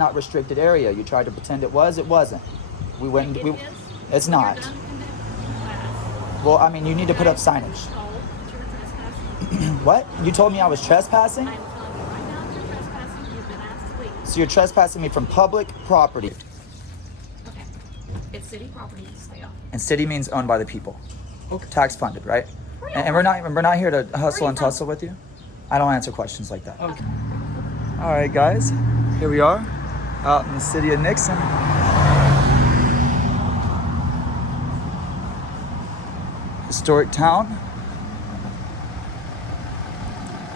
not restricted area. You tried to pretend it was. It wasn't. We went. It We. is. It's You're not. done in class. Well, I mean, you need to put up signage. Told that you're trespassing. What? You told me I was trespassing? I'm telling you right now that you're trespassing. You've been asked to leave. So you're trespassing me from public property. Okay. It's city property. Stay off. And city means owned by the people. Okay. Tax funded, right? Where And you we're not here to hustle you and from? tussle with you. I don't answer questions like that. Okay. All right, guys. Here we are out in the city of Nixon. Historic town.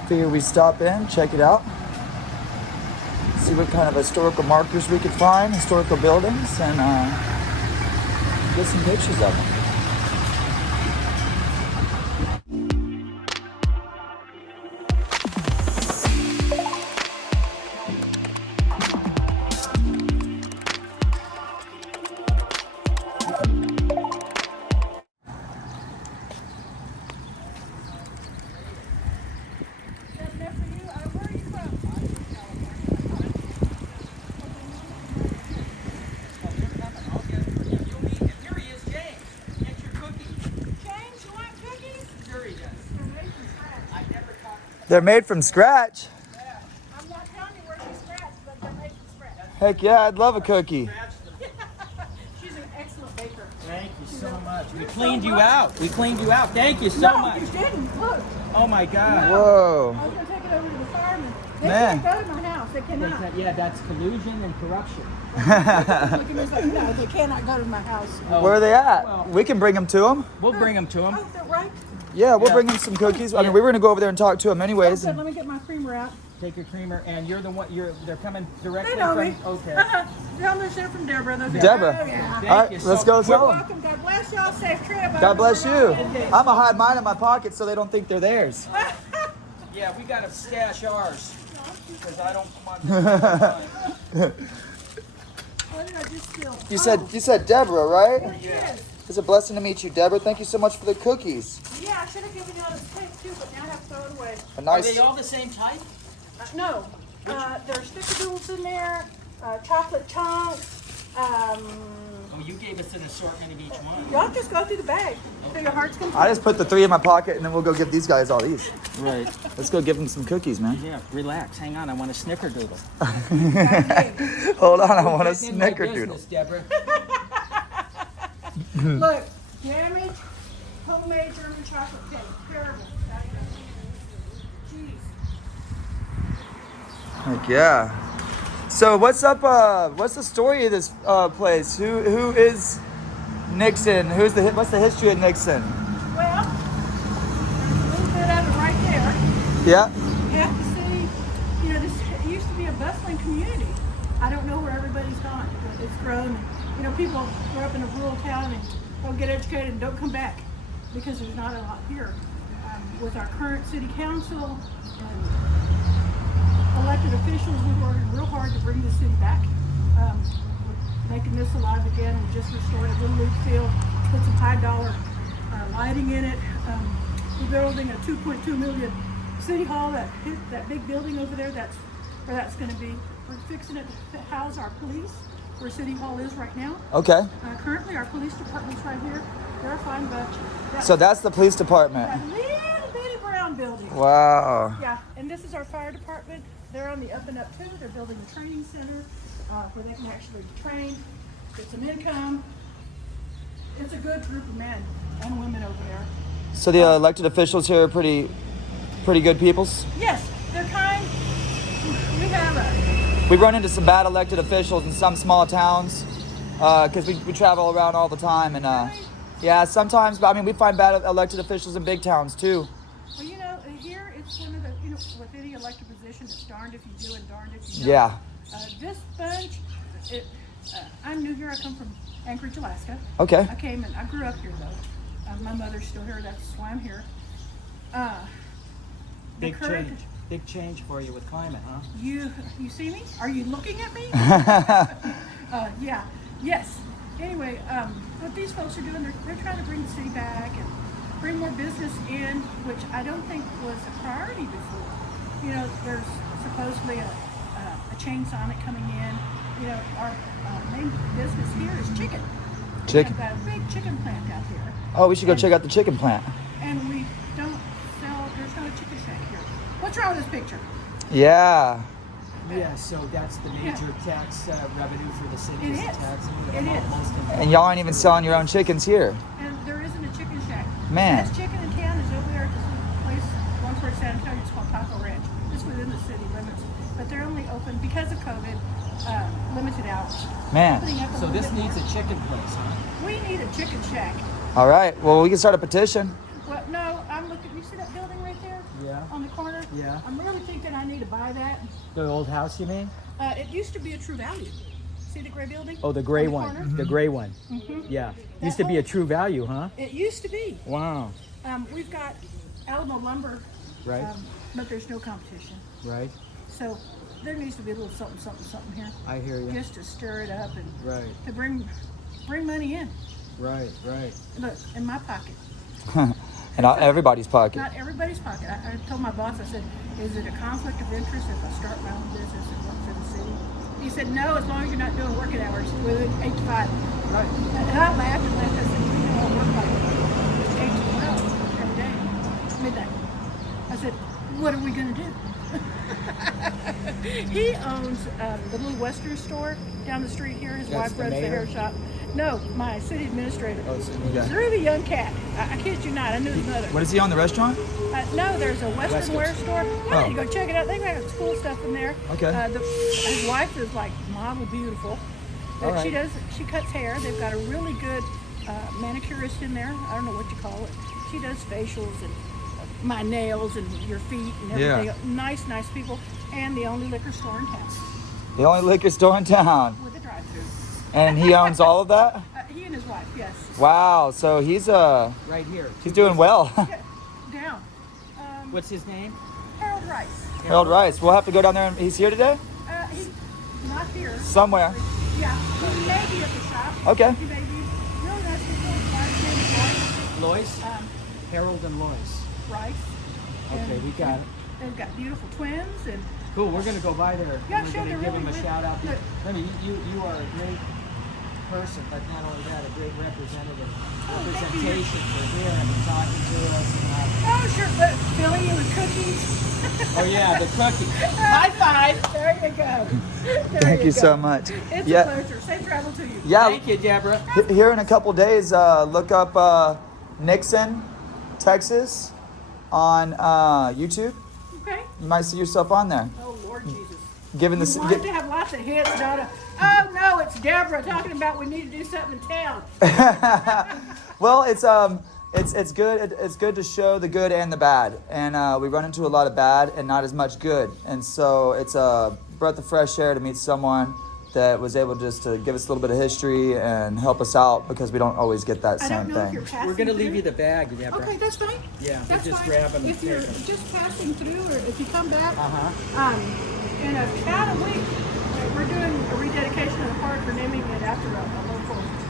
Figure we stop in, check it out. See what kind of historical markers we could find, historical buildings, and get some pictures of them. They're made from scratch. Yeah. I'm not telling you where she's scratched, but they're made from scratch. Heck yeah, I'd love a cookie. She's an excellent baker. Thank you so much. We cleaned you out. We cleaned you out. Thank you so No, much. you didn't. Look. Oh my God. Whoa. I was going to take it over to the firemen. They Man. can't go to my house. They cannot. Yeah, that's collusion and corruption. Look at me like, no, they cannot go to my house. Oh, Where are they at? Well- We can bring them to them. We'll bring them to them. Oh, they're right. Yeah, we'll Yeah. bring them some cookies. I mean, we were gonna go over there and talk to them anyways. Okay, let me get my creamer out. Take your creamer, and you're the one. They're coming directly They know from. me. Okay. Tell them they're from Deborah. They'll be Deborah. Oh, yeah. Thank All right, you let's so go much. You're tell them. welcome. God bless y'all. Safe trip. God bless you. I'm gonna hide mine in my pocket so they don't think they're theirs. Yeah, we gotta stash ours because I don't want. What did I just steal? You said Deborah, right? Yes. It's a blessing to meet you, Deborah. Thank you so much for the cookies. Yeah, I should have given y'all this cake too, but now I have to throw it away. A Are nice. they all the same type? No, there's snickerdoodles in there, chocolate chunks. Oh, you gave us an assortment of each one. Y'all just go through the bag. So your heart's content. I just put the 3 in my pocket and then we'll go give these guys all these. Right. Let's go give them some cookies, man. Yeah. Relax. Hang on. I want a snickerdoodle. Hold on, I want a Getting in my snickerdoodle. business, Deborah. Look, damaged homemade German chocolate cake. Terrible. Jeez. Heck yeah. So what's up? What's the story of this place? Who is Nixon? What's the history of Nixon? Well, there's a little bit of it right there. Yeah. Half the city, it used to be a bustling community. I don't know where everybody's gone. It's grown. People grow up in a rural town and don't get educated and don't come back because there's not a lot here. With our current city council and elected officials, we're working real hard to bring the city back. We're making this alive again. We just restored a little league field, put some $5 lighting in it. We're building a $2.2 million city hall, that big building over there. That's where that's going to be. We're fixing it to house our police, where City Hall is right now. Okay. Currently, our police department's right here. They're a fine bunch. So that's the police department. That little bitty brown building. Wow. Yeah, and this is our fire department. They're on the up and up too. They're building a training center where they can actually train, get some income. It's a good group of men and women over there. So the elected officials here are pretty good peoples. Yes, they're kind. We have We run into some bad elected officials in some small towns because we travel around all the time, and yeah, sometimes. But I mean, we find bad elected officials in big towns too. Well, here it's one of the, with any elected position, it's darned if you do and darned if you don't. Yeah. This bunch, I'm new here. I come from Anchorage, Alaska. Okay. I came and I grew up here though. My mother's still here. That's why I'm here. Big change for you with climate, huh? You see me? Are you looking at me? Yeah. Yes. Anyway, what these folks are doing, they're trying to bring the city back and bring more business in, which I don't think was a priority before. There's supposedly a chain Sonic coming in. you know, our main business here is chicken. Chicken. We've got a big chicken plant out there. Oh, we should go check out the chicken plant. And we don't sell, there's no chicken shack here. What's wrong with this picture? Yeah. Yeah, so that's the major tax revenue for the city. It is is. the taxing. It is. And y'all ain't even selling your own chickens here. And there isn't a chicken shack. Man. The best chicken in town is over there at this place, one for San Antonio, it's called Taco Ranch. It's within the city limits. But they're only open, because of COVID, limited hours. Man. Putting up a So little this bit needs more. a chicken place, huh? We need a chicken shack. All right. Well, we can start a petition. Well, no, I'm looking, you see that building right there? Yeah. On the corner? Yeah. I'm really thinking I need to buy that. The old house, you mean? It used to be a True Value. See the gray building? Oh, the gray On the one. corner? The gray one. Mhm. Yeah. That Used to be a whole- True Value, huh? It used to be. Wow. We've got Alamo lumber, Right. but there's no competition. Right. So there needs to be a little something, something, something here, I hear you. just to stir it up and Right. to bring money in. Right. Right. Look, in my pocket, And everybody's pocket. not everybody's pocket. I told my boss, I said, is it a conflict of interest if I start my own business and work for the city? He said, no, as long as you're not doing working hours within 8 to 5. Right. And I laughed and laughed. I said, you know, I work like 8 to 12 every day, midnight. I said, what are we going to do? He owns the little Western store down the street here. His That's wife the runs the mayor? hair shop. No, my city administrator. Oh, so Okay. He's a really young cat. I kid you not. I knew his mother. What is he on the restaurant? No, there's a Western wear store. Why don't you go check it out? They got cool stuff in there. Okay. His wife is like model beautiful. All right. She cuts hair. They've got a really good manicurist in there. I don't know what you call it. She does facials and my nails and your feet and everything. Yeah. Nice people. And the only liquor store in town The only liquor store in town. with a drive-through. And he owns all of that? He and his wife, yes. Wow. So he's Right here. doing well. Yeah, down. What's his name? Harold Rice. Harold Rice. We'll have to go down there and he's here today? He's not here. Somewhere. Yeah, he may be at the shop. Okay. He may be. Really nice people. His wife's name is Lois? Lois. Harold and Lois. Rice. Okay, we got it. They've got beautiful twins and Cool, we're gonna go by there. Yeah, We're sure, gonna they're give really him a good. shout out. Look. I mean, you are a great person, but not only that, a great representative. thank you. Representation for here and talking to us. oh sure, but filling you with cookies. Oh yeah, the cookie. High five. There you go. There Thank you go. so much. It's Yeah. a pleasure. Safe travel to you. Yeah. Thank you, Deborah. Here in a couple days, look up Nixon, Texas on YouTube. Okay. You might see yourself on there. Oh Lord Jesus. Given You the want to have lots of hits, Donna. Oh no, it's Deborah talking about we need to do something in town. well, it's good. It's good to show the good and the bad, and we run into a lot of bad and not as much good, and so it's a breath of fresh air to meet someone that was able just to give us a little bit of history and help us out because we don't always get that I same don't know if you're thing. passing We're gonna through. leave you the bag, Deborah. Okay, that's fine. Yeah, we'll That's just fine. grab 'em and If you're take 'em. just passing through, or if you come back, Uh-huh. in about a week, we're doing a rededication of the park. We're naming it after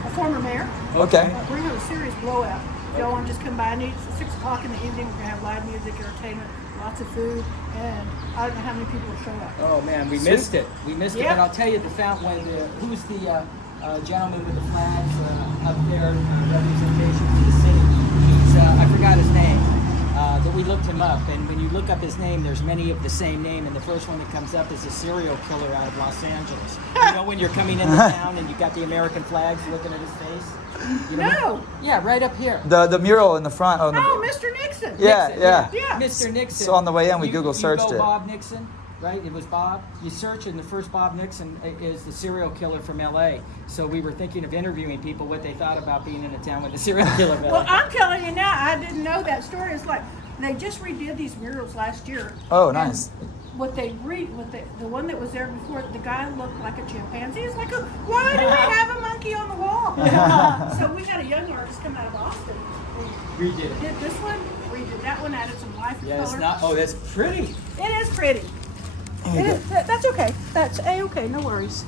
a former mayor. Okay. We're gonna have a serious blowout. If y'all want to just come by, and eat. It's 6 o'clock in the evening. We're gonna have live music, entertainment, lots of food, and I don't know how many people will show up. Oh man, we Sweet. missed it. We missed it. Yeah. But I'll tell you, the fountain. Who's the gentleman with the flags up there? Representation for the city. He's I forgot his name. But we looked him up, and when you look up his name, there's many of the same name, and the first one that comes up is a serial killer out of Los Angeles. You know when you're coming into town and you got the American flags looking at his face? You know? No. Yeah, right up here. The mural in the front. Oh, Oh, Mr. Nixon. Yeah, Nixon, yeah. Yeah. Mr. Nixon. So on the way in, we You- Google searched you go it. Bob Nixon, right? It was Bob. You search, and the first Bob Nixon is the serial killer from L.A. So we were thinking of interviewing people what they thought about being in a town with a serial killer. Well, I'm telling you now, I didn't know that story. It's like they just redid these murals last year. Oh, And nice. What the one that was there before, the guy looked like a chimpanzee. It's like, why do we have a monkey on the wall? So we had a young artist come out of Austin. Redid it. Did this one, redid that one, added some life and Yeah, it's color. not. Oh, that's pretty. It is pretty. It is, that's okay. That's a-okay. No worries.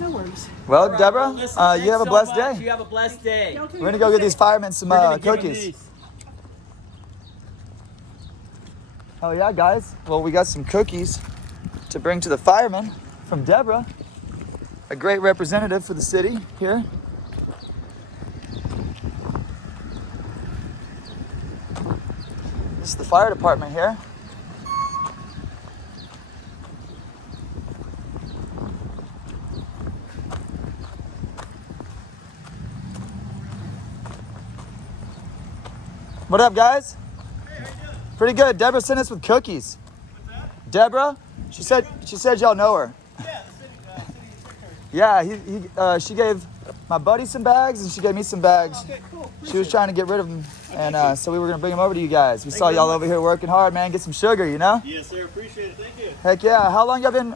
No worries. Well, All right, Deborah, well, listen, you have a thanks so blessed much. day. You have a blessed day. Y'all too. We're gonna go get these firemen some We're gonna give 'em cookies. these. Oh yeah, guys. Well, we got some cookies to bring to the firemen from Deborah. a great representative for the city here. This is the fire department here. What up, guys? Hey, how you doing? Pretty good. Deborah sent us with cookies. What's that? Deborah, she said y'all know her. Yeah, the city secretary. Yeah, she gave my buddy some bags and she gave me some bags. Okay, cool. She was trying to get rid of them, and so we were gonna bring them over to you guys. We saw y'all over here working hard, man. Get some sugar, you know? Yes, sir. Appreciate it. Thank you. Heck yeah. How long y'all been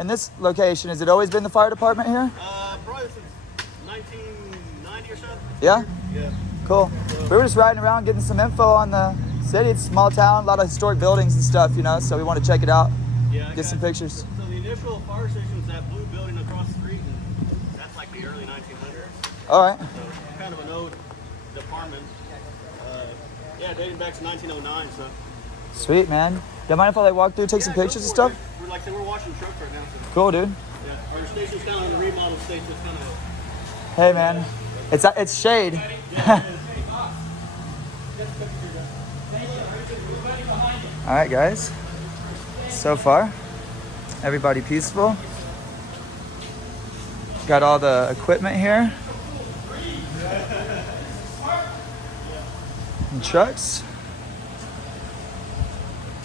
in this location? Has it always been the fire department here? Probably since 1990 or so. Yeah? Yeah. Cool. We were just riding around getting some info on the city. It's a small town, a lot of historic buildings and stuff, you know, so we want to check it out, Yeah. get some pictures. So the initial fire station is that blue building across the street, and that's like the early 1900s. All right. So kind of an old department. Yeah, dating back to 1909. So. Sweet, man. Y'all mind if I like walk through, take some Yeah, pictures and go for stuff? it. We're like we're washing trucks right now. So. Cool, dude. Yeah. Our station's kind of in the remodel stage. It's kind of. Hey, man. It's shade. All right, guys. So far, everybody peaceful. Got all the equipment here. And trucks.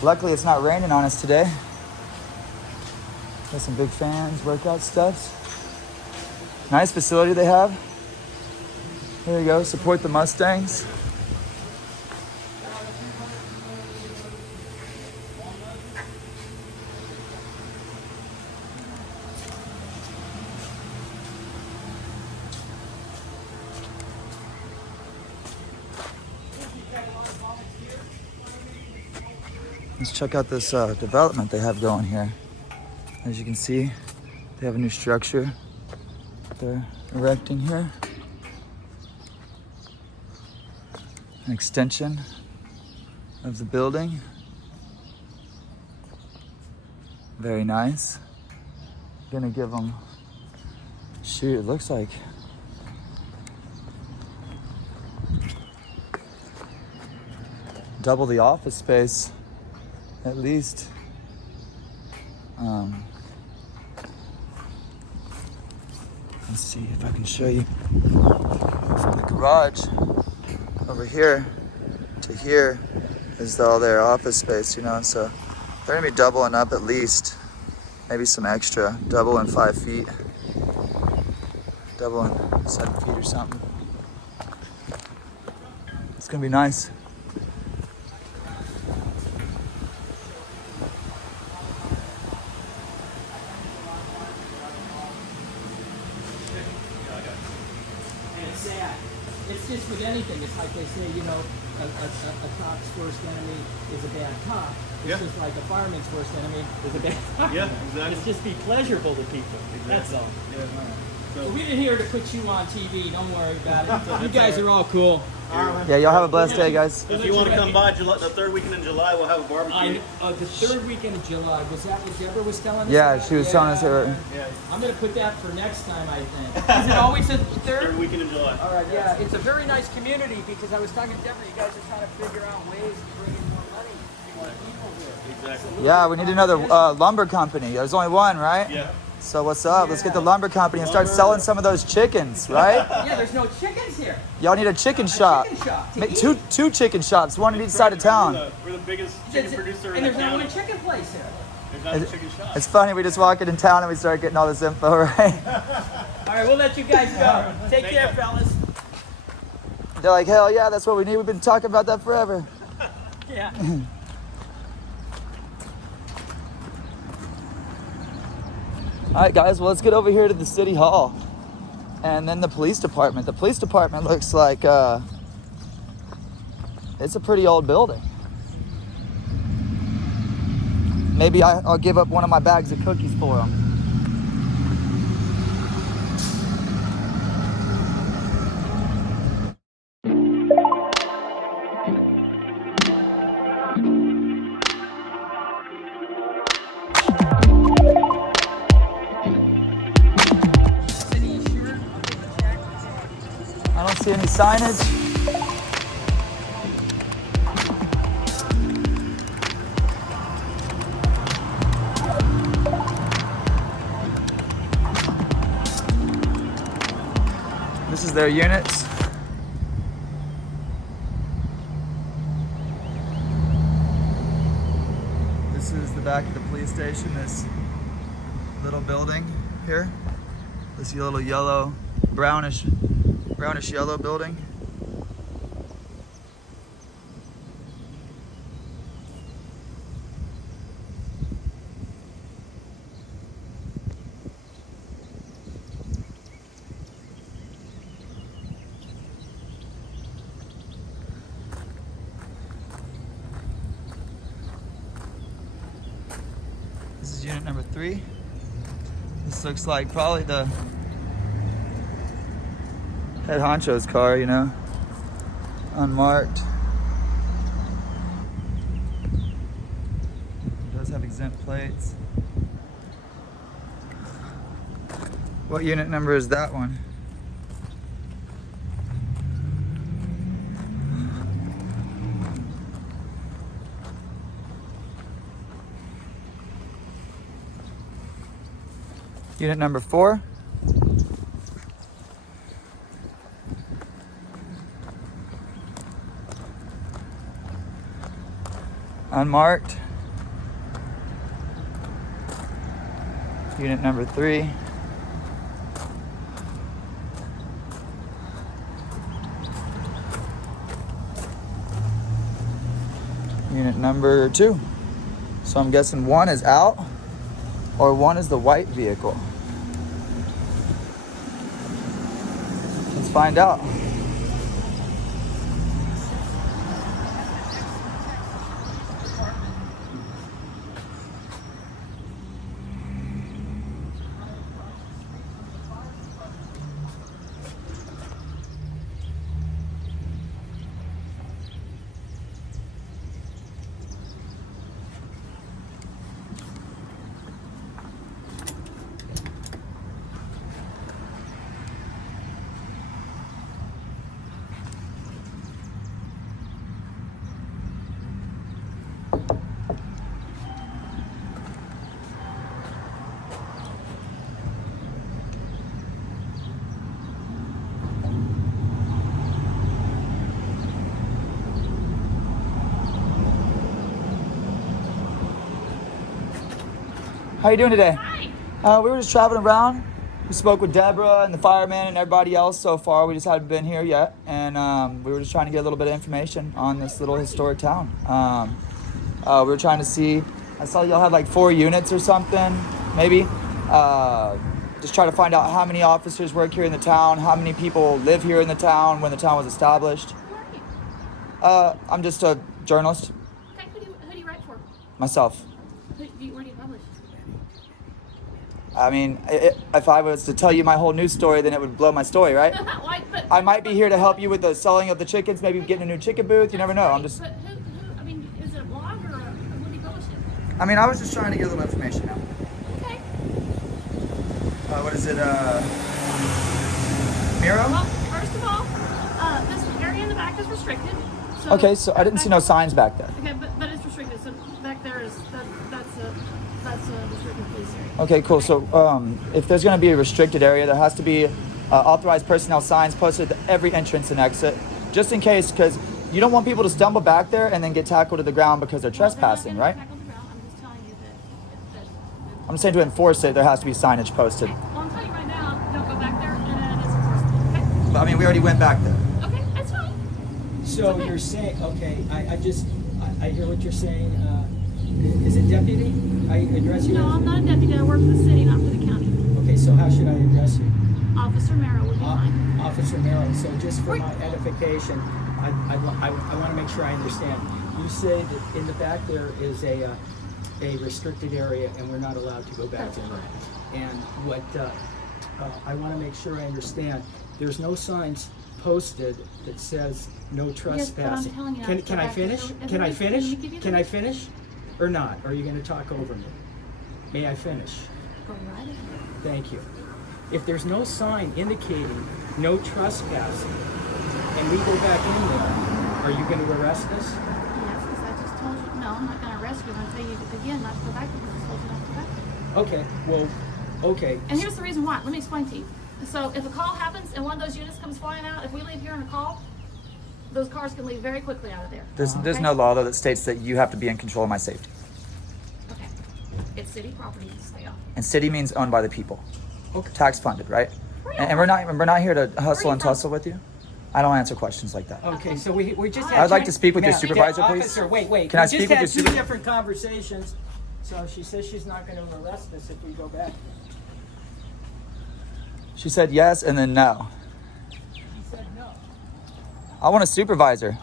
Luckily, it's not raining on us today. Got some big fans, workout stuffs. Nice facility they have. There you go, support the Mustangs. Let's check out this development they have going here. As you can see, they have a new structure they're erecting here. An extension of the building. Very nice. Gonna give them, shoot, it looks like double the office space, at least. Let's see if I can show you from the garage over here to here is all their office space, you know, so they're gonna be doubling up at least, maybe some extra, double in 5 feet, double in 7 feet or something. It's gonna be nice. It's just with anything. It's like they say, you know, a cop's worst enemy is a bad cop. It's Yeah. just like a fireman's worst enemy is a bad fireman. Yeah, exactly. It's just be pleasurable to people. That's all. Yeah. So we didn't here to put you on TV. Don't worry about it. You guys are all cool. Yeah, y'all have a blessed day, guys. If you want to come by the third weekend in July, we'll have a barbecue. The third weekend of July. Was that what Deborah was telling us? Yeah, about? she was telling us her. Yeah, I'm going to put that for next time, I think. Is it always the third third? weekend in July. All right, yeah. It's a very nice community because I was talking to Deborah. You guys are trying to figure out ways to bring in more money to more people here. Exactly. Yeah, we need another lumber company. There's only one, right? Yeah. So what's up? Let's get the lumber company and start selling some of those chickens, right? Yeah, there's no chickens here. Y'all need a chicken shop. Chicken shop. Make two chicken shops, one in each side of town. We're the biggest chicken producer in And the there's no county. one chicken place here. There's not a chicken shop. It's funny, we just walk in town and we start getting all this info, right? All right, we'll let you guys go. Take care, fellas. They're like, hell yeah, that's what we need. We've been talking about that forever. Yeah. All right, guys, well, let's get over here to the city hall and then the police department. The police department looks like it's a pretty old building. Maybe I'll give up one of my bags of cookies for them. See any signage? This is their units. This is the back of the police station, this little building here. This little yellow, brownish yellow building. This is unit number 3. This looks like probably the head honcho's car, you know, unmarked. It does have exempt plates. What unit number is that one? Unit number 4. Unmarked. Unit number 3. Unit number 2. So I'm guessing 1 is out, or 1 is the white vehicle. Let's find out. How you doing today? Hi. We were just traveling around. We spoke with Deborah and the fireman and everybody else so far. We just haven't been here yet, and we were just trying to get a little bit of information on this little historic town. We were trying to see. I saw y'all had like 4 units or something, maybe. Just try to find out how many officers work here in the town, how many people live here in the town when the town was established. Who are you? I'm just a journalist Okay, who do you write for? myself. Where do you publish? I mean, if I was to tell you my whole news story, then it would blow my story, right? Why, but, I might be here to help you with the selling of the chickens, maybe getting a new chicken booth. You never know. I'm just. But who, I mean, is it a blog or what do you publish it? I mean, I was just trying to get a little information out. Okay. What is it? Miro? Well, first of all, this area in the back is restricted. So Okay, so I didn't see no signs back there. Okay, but it's restricted. So back there is that's a restricted police area. Okay, cool. So if there's going to be a restricted area, there has to be authorized personnel signs posted at every entrance and exit, just in case, because you don't want people to stumble back there and then get tackled to the ground because they're trespassing, right? I'm just telling you that I'm saying to enforce it, there has to be signage posted. well, I'm telling you right now, don't go back there and it's enforceable. Okay? But I mean, we already went back there. Okay, that's fine. So Okay. you're saying, okay, I hear what you're saying. Is it deputy? I address you No, as? I'm not a deputy. I work for the city, not for the county. Okay, so how should I address you? Officer Merrill would be fine. Officer Merrill. So just for my edification, I want to make sure I understand. You say that in the back there is a restricted area and we're not allowed to go back That's in there. correct. And what I want to make sure I understand, there's no signs posted that says no Yes, but I'm trespassing. telling you, I Can have to I go back finish? there. Can I Can finish? you give me Can the- I finish? Or not? Or are you going to talk over me? May I finish? Go right ahead. Thank you. If there's no sign indicating no trespassing, and we go back in there, are you going to arrest us? Yes, because I just told you. No, I'm not going to arrest you. I'm going to tell you again not to go back because I told you not to go back there. Okay, well, okay. And here's the reason why. Let me explain to you. So if a call happens and one of those units comes flying out, if we leave here on a call, those cars can leave very quickly out of there. There's Okay? no law though that states that you have to be in control of my safety. Okay. It's city property to stay off. And city means owned by the people, Okay. tax funded, right? Where you And we're not here to hustle you and from? tussle with you. I don't answer questions like that. Okay, so we just I would like to speak with your Ma'am, supervisor, please. Officer, wait. Can I We speak just with had your two super- different conversations. So she says she's not going to arrest us if we go back. She said yes and then no. She said no. I want a supervisor.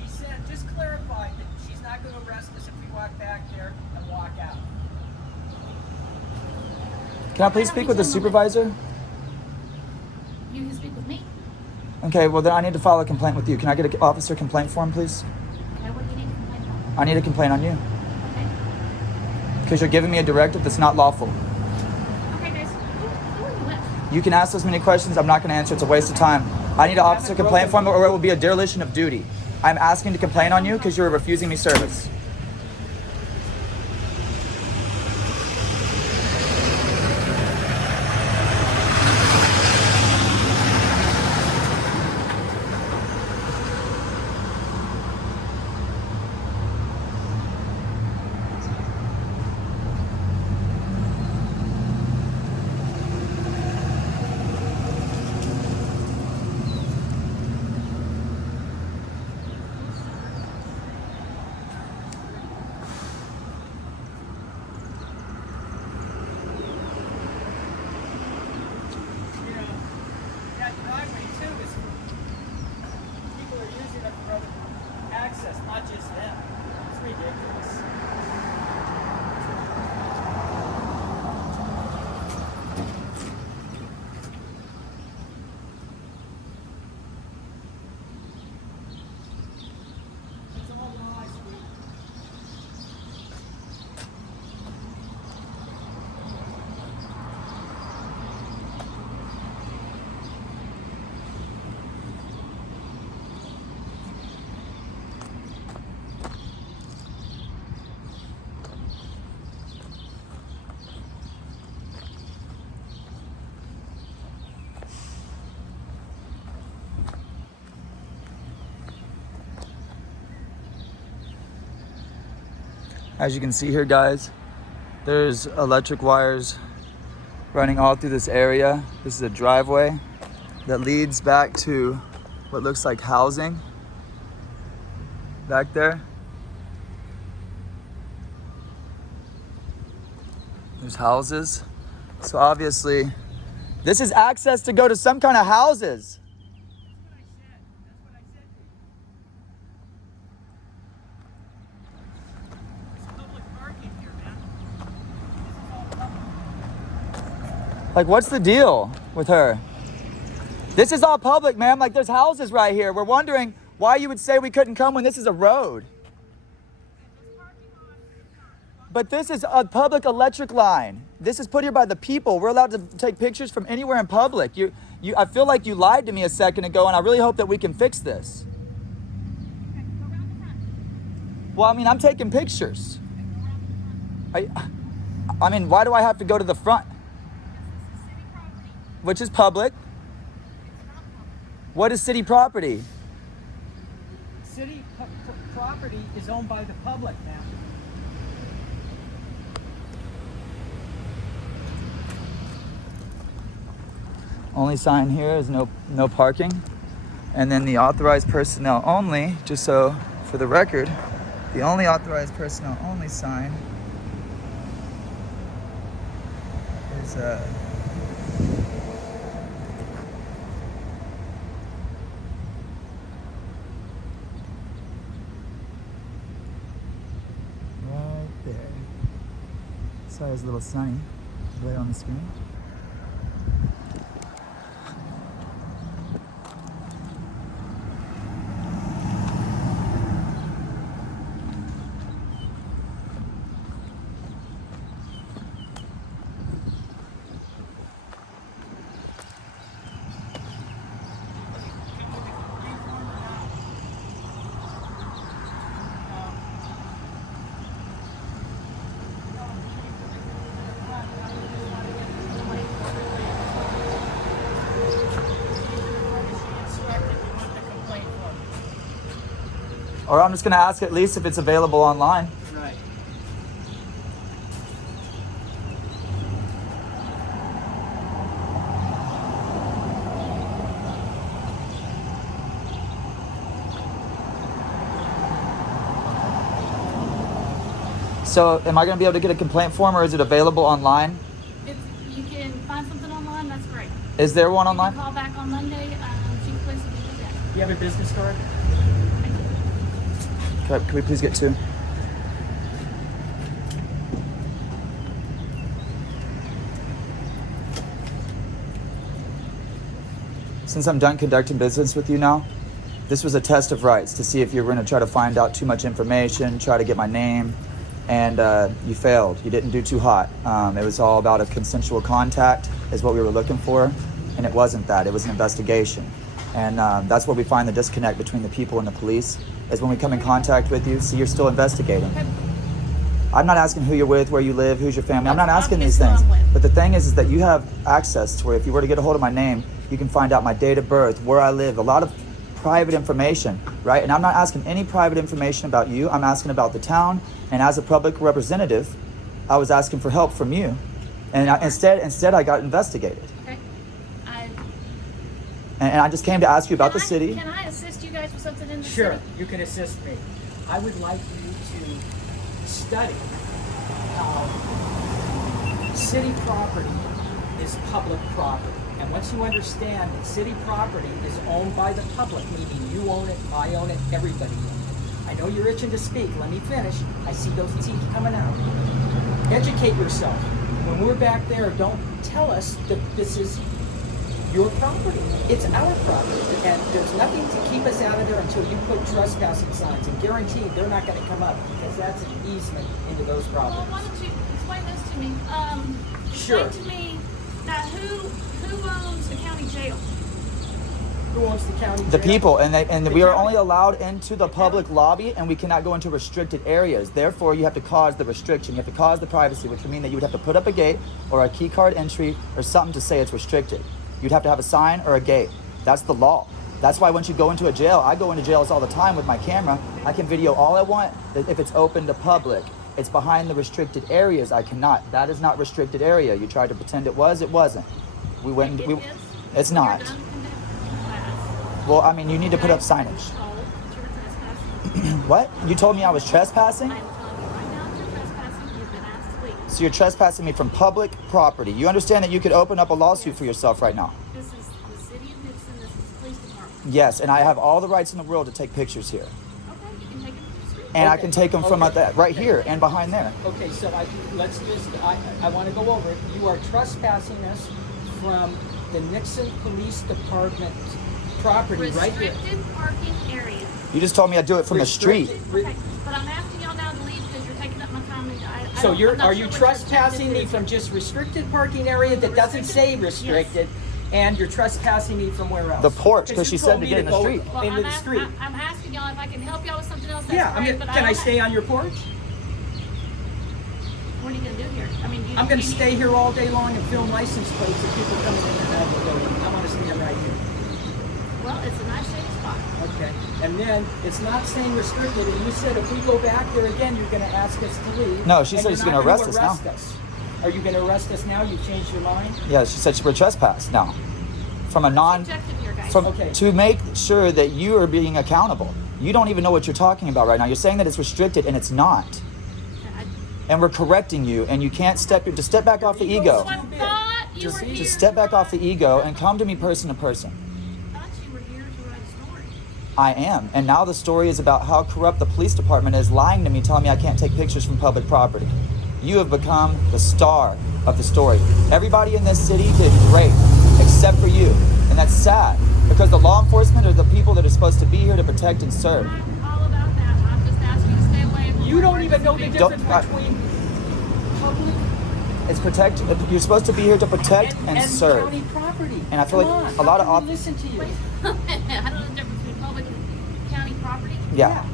She said, just clarify that she's not going to arrest us if we walk back there and walk out. Can I please speak with the supervisor? You can speak with me. Okay, well then I need to file a complaint with you. Can I get an officer complaint form, please? Okay, what do you need to complain about? I need a complaint on you Okay. because you're giving me a directive that's not lawful. Okay, guys. Who are you with? You can ask us many questions. I'm not going to answer. It's a waste of time. I need an officer complaint form or it will be a dereliction of duty. I'm asking to complain on you because you're refusing me service. You know, that driveway too is, people are using it for other access, not just them. It's ridiculous. It's all lies, we. As you can see here, guys, there's electric wires running all through this area. This is a driveway that leads back to what looks like housing back there. There's houses. So obviously, this is access to go to some kind of houses. Like, what's the deal with her? This is all public, ma'am. Like, there's houses right here. We're wondering why you would say we couldn't come when this is a road. But this is a public electric line. This is put here by the people. We're allowed to take pictures from anywhere in public. I feel like you lied to me a second ago, and I really hope that we can fix this. Well, I mean, I'm taking pictures. I mean, why do I have to go to the front? Which is public. What is city property? City property is owned by the public now. Only sign here is no parking. And then the authorized personnel only, just so for the record, the only authorized personnel only sign is right there. Sorry, it's a little sunny right on the screen. Or I'm just gonna ask at least if it's available online. Right. So am I gonna be able to get a complaint form, or is it available online? If you can find something online, that's great. Is there one You online? can call back on Monday. Chief Police will be there. You have a business card? Can we please get two? Since I'm done conducting business with you now, this was a test of rights to see if you're going to try to find out too much information, try to get my name, and you failed. You didn't do too hot. It was all about a consensual contact is what we were looking for, and it wasn't that. It was an investigation. And that's where we find the disconnect between the people and the police, is when we come in contact with you, see you're still investigating. I'm not asking who you're with, where you live, who's your family. I'm not asking these things. But the thing is that you have access to where if you were to get a hold of my name, you can find out my date of birth, where I live, a lot of private information, right? And I'm not asking any private information about you. I'm asking about the town. And as a public representative, I was asking for help from you. And instead I got investigated. Okay. And I just came to ask you about the city. Can I assist you guys with something in the Sure, city? you can assist me. I would like you to study how city property is public property. And once you understand that city property is owned by the public, meaning you own it, I own it, everybody owns it. I know you're itching to speak. Let me finish. I see those teeth coming out. Educate yourself. When we're back there, don't tell us that this is your property. It's our property. And there's nothing to keep us out of there until you put trespassing signs. And guaranteed they're not going to come up because that's an easement into those Well, properties. why don't you explain this to me? Sure. Explain to me now who owns the county jail? Who owns the county The jail? people, and The we are county. only allowed into the public lobby, and we cannot go into restricted areas. Therefore, you have to cause the restriction. You have to cause the privacy, which would mean that you would have to put up a gate or a key card entry or something to say it's restricted. You'd have to have a sign or a gate. That's the law. That's why once you go into a jail, I go into jails all the time with my camera. I can video all I want if it's open to public. It's behind the restricted areas. I cannot. That is not restricted area. You tried to pretend it was. It wasn't. We went. It We, is. it's You're not. done conducting class. Well, I mean, you need to put up signage. Told that you were trespassing. What? You told me I was trespassing? I am telling you right now, you're trespassing. You've been asked to leave. So you're trespassing me from public property. You understand that you could open up a lawsuit for yourself right now? This is the city of Nixon. This is the police department. Yes, and I have all the rights in the world to take pictures here. Okay, you can take it from the street. And I Okay. can take them from Okay. that right Okay. here and behind there. Okay, so I want to go over it. You are trespassing us from the Nixon Police Department property right here. Restricted parking area. You just told me I'd do it from the street. Re- Okay, but I'm asking y'all now to leave because you're taking up my time. And I So don't- I'm not are sure you what your trespassing me objective from is. just restricted parking area that doesn't say restricted, and you're trespassing me from where else? The porch, 'cause you she said told to me get in the go street. Well, Into I'm the ask- street. I'm asking y'all if I can help y'all with something else. That's Yeah, great, but can I don't stay have- on your porch? What are you gonna do here? I mean, I'm going you to need- stay here all day long and film license plates of people coming in and out of the building. I want to stand right here. Well, it's a nice shady spot. Okay. And then it's not saying restricted, and you said if we go back there again, you're going to ask us to leave. No, she and said you're she's not gonna gonna arrest us now. us. Are you going to arrest us now? You've changed your mind? Yeah, she said we're trespassed now. From a What's non, the objective here, guys? from Okay. to make sure that you are being accountable. You don't even know what you're talking about right now. You're saying that it's restricted and it's not. I- And we're correcting you, and you can't step back off the ego. So I thought you were here. Just step back off the ego and come to me person to person. I thought you were here to write a story. I am. And now the story is about how corrupt the police department is, lying to me, telling me I can't take pictures from public property. You have become the star of the story. Everybody in this city did great, except for you. And that's sad, because the law enforcement are the people that are supposed to be here to protect and serve. I'm all about that. I'm just asking you to stay away from You don't even know the emergency difference Don't- between public It's protect. You're supposed to be here to protect and serve. county property. And I feel Come like on, a lot how of can we listen to you. vehicles. I don't know the difference between public and county property. Yeah.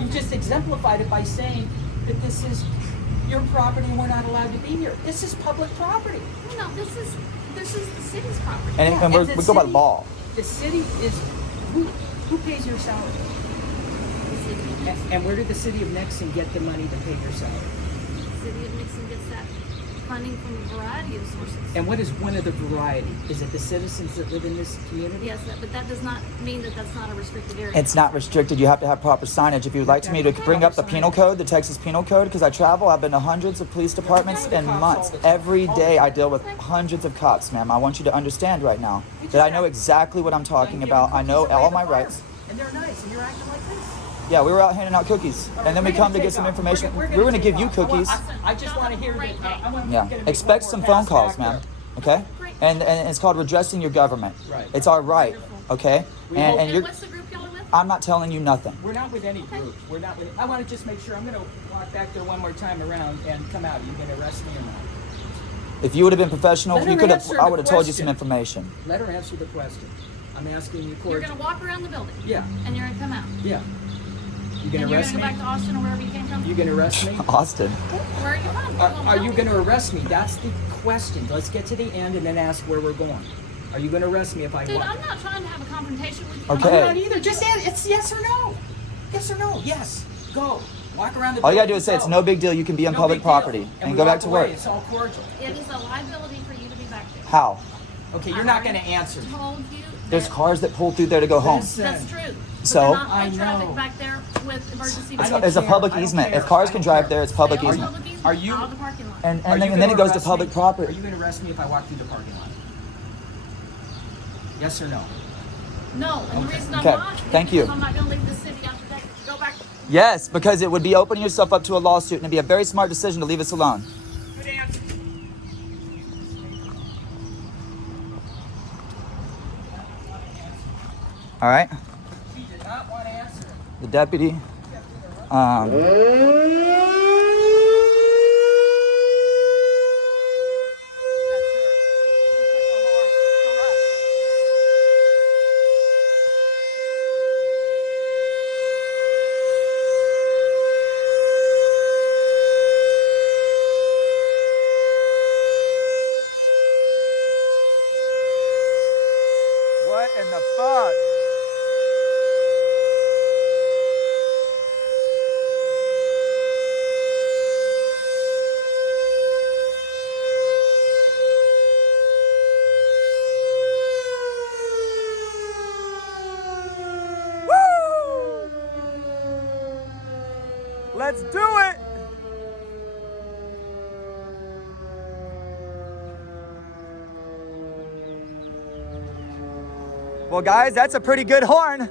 You just exemplified it by saying that this is your property and we're not allowed to be here. This is public property. No, this is the city's property. And, Yeah, and the we go by city- law. The city is, who pays your salary? The city of Nixon. And where did the city of Nixon get the money to pay your salary? The city of Nixon gets that funding from a variety of sources. And what is one of the variety? Is it the citizens that live in this community? Yes, but that does not mean that that's not a restricted area. It's not restricted. You have to have proper signage. If you would like me to bring up the penal code, the Texas Penal Code, because I travel, I've been to hundreds of police departments in months. Every day I deal with hundreds of cops, ma'am. I want you to understand right now that I know exactly what I'm talking about. I know all my rights. And they're nice, and you're acting like this. Yeah, we were out handing out cookies, and then we come to get some information. We're going to give you cookies. I just want to hear that. I want Yeah, to make expect one some more phone pass calls, back ma'am. there. Okay, and it's called redressing your government. Right. It's our right. Okay, and And you're. what's the group y'all are with? I'm not telling you nothing. We're not with any group. We're not with. I want to just make sure. I'm going to walk back there one more time around and come out. Are you going to arrest me or not? If you would have been professional, Let we her could have. answer I the would have told you question. some information. Let her answer the question. I'm asking you You're cordially. going to walk around the building. Yeah. And you're going to come out. Yeah. You And going to you're arrest going to me? go back to Austin or wherever you came from. You going to arrest me? Austin. Where are you from? Are you going to arrest me? That's the question. Let's get to the end and then ask where we're going. Are you going to arrest me if I Dude, walk? I'm not trying to have a confrontation with you. Okay. I'm not either. Just it's yes or no. Yes or no. Yes. Go. Walk around the All you gotta building, do is say it's go. no big deal. You can be on No public big deal. property and we go back walk to away. work. It's all cordial. It is a liability for you to be back there. How? Okay, you're not going to answer me. I told you There's that cars that pull through there to go home. Listen. that's true. But So? they're not I no traffic know. back there with emergency I don't It's a care. public I don't easement. care. If cars I can don't drive care. there, it's public They are easement. public easement Are you- out of the parking lot. And Are you then it gonna goes to arrest public me? property. Are you going to arrest me if I walk through the parking lot? Yes or no? No, and the reason I'm Okay, not is thank you. because I'm not going to leave this city after that. Go back. Yes, because it would be opening yourself up to a lawsuit, and it'd be a very smart decision to leave us alone. Good answer. All right. She did not want to answer. The deputy. What in the fuck? Woo! Let's do it! Well, guys, that's a pretty good horn.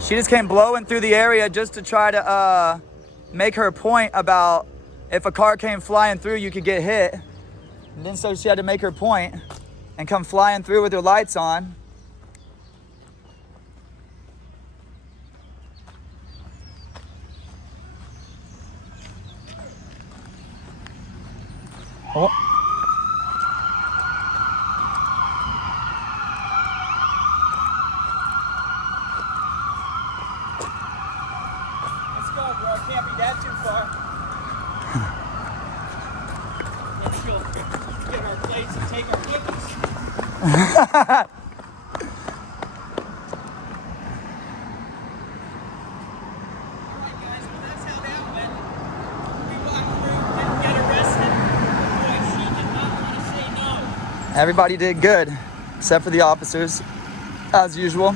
She just came blowing through the area just to try to make her point about if a car came flying through, you could get hit. And then so she had to make her point and come flying through with her lights on. Oh. Let's go, bro. It can't be that too far. Let's go. Get our plates and take our cookies. All right, guys. Well, that's how that went. We walked through, didn't get arrested. Boy, she did not want to say no. Everybody did good, except for the officers, as usual.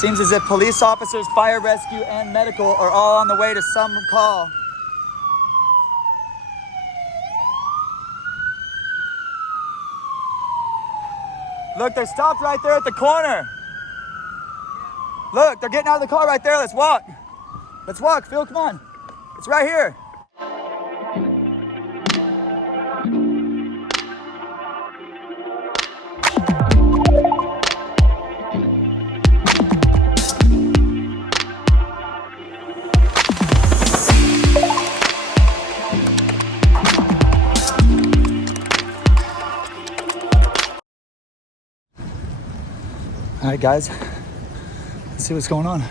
Seems as if police officers, fire rescue, and medical are all on the way to some call. Look, they're stopped right there at the corner. Look, they're getting out of the car right there. Let's walk. Let's walk, Phil, come on. It's right here. All right, guys, let's see what's going on.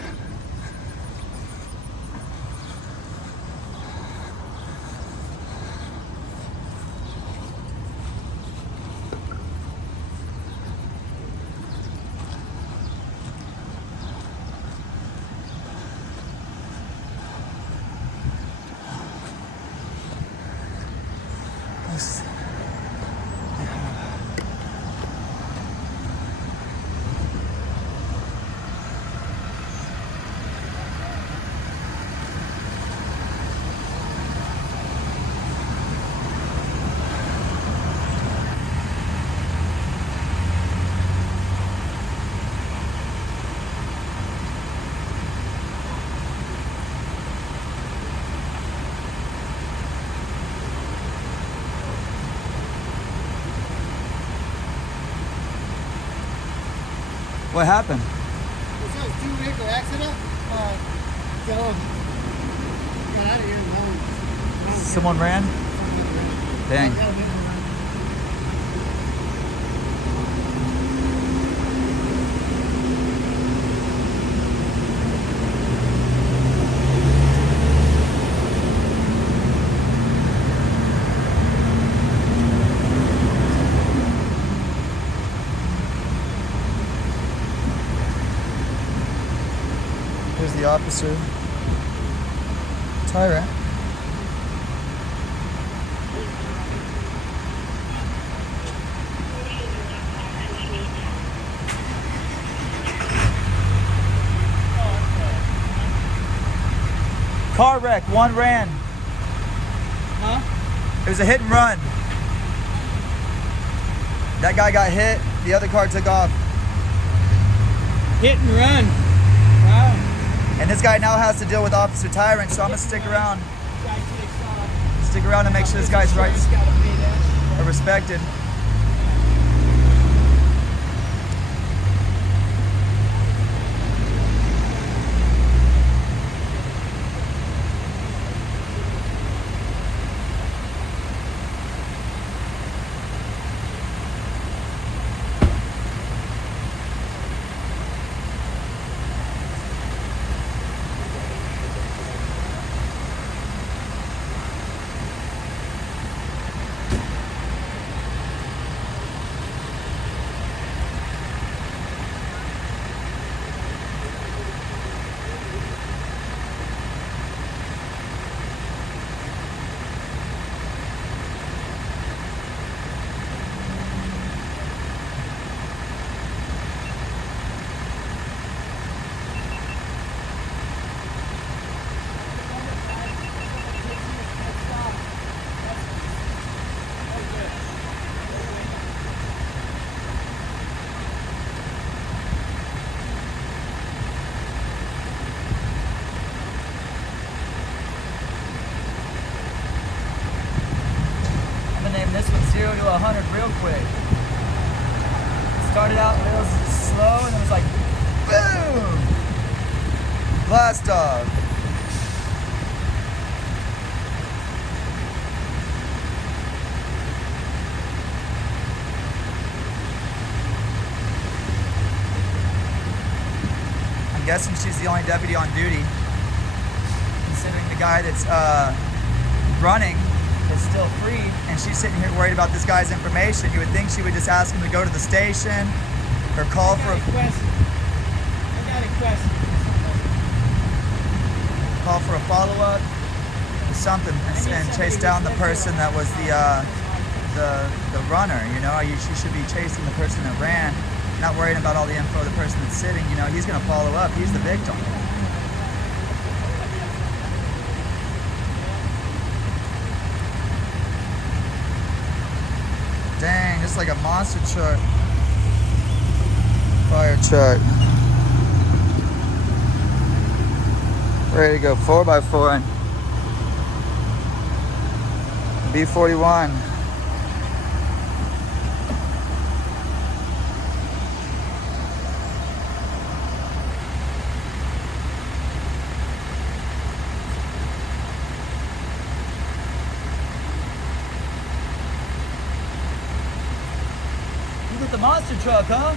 What happened? It says 2-vehicle accident. So got out of here and Someone ran? Dang. Here's the officer. Tyrant. Car wreck, one ran. Huh? It was a hit and run. That guy got hit, the other car took off. Hit and run. Wow. And this guy now has to deal with Officer Tyrant, so I'm gonna stick around. Guy takes off. Stick around to make sure this guy's rights Gotta pay that. are respected. This was 0 to 100 real quick. Started out real slow and it was like, boom! Blast off. I'm guessing she's the only deputy on duty, considering the guy that's running is still free, and she's sitting here worried about this guy's information. You would think she would just ask him to go to the station or call for a follow-up or something, and chase down the person that was the runner. You know, she should be chasing the person that ran, not worrying about all the info of the person that's sitting. You know, he's going to follow up. He's the victim. Dang, this is like a monster truck. Fire truck. Ready to go 4x4. B41. The monster truck, huh?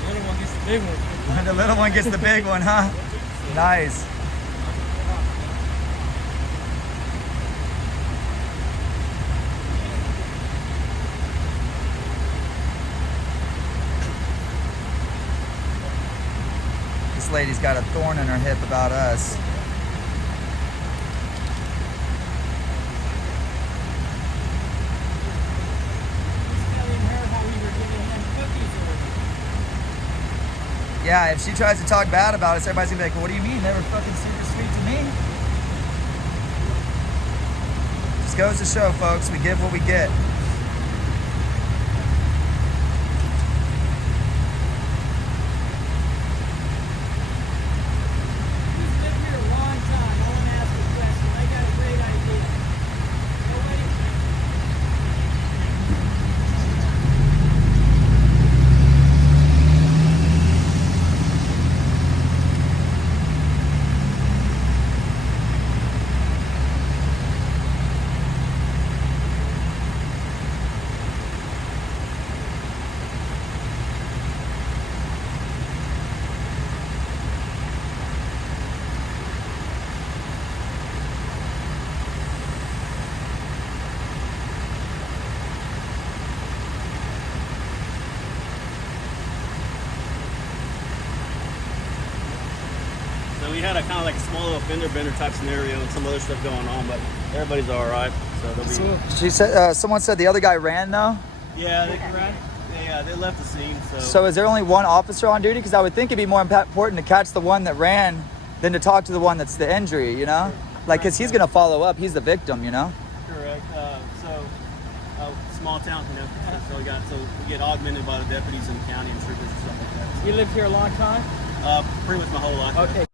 The little one gets the big one. The little one gets the big one, huh? Nice. This lady's got a thorn in her hip about us. yeah, if she tries to talk bad about us, everybody's gonna be like, well, what do you mean? They were fucking super sweet to me. Just goes to show, folks, we give what we get. Who's lived here a long time? I want to ask a question. I got a great idea. Nobody? So we had a kind of like a small little fender bender type scenario and some other stuff going on, but everybody's all right. So they'll be. She said, someone said the other guy ran though. Yeah, they left the scene. So is there only one officer on duty? Because I would think it'd be more important to catch the one that ran than to talk to the one that's the injury, you know? Like, because he's going to follow up. He's the victim, you know? Correct. Small town, you know. So we get augmented by the deputies in the county and troopers and stuff like that. You lived here a long time? Pretty much my whole life. Okay.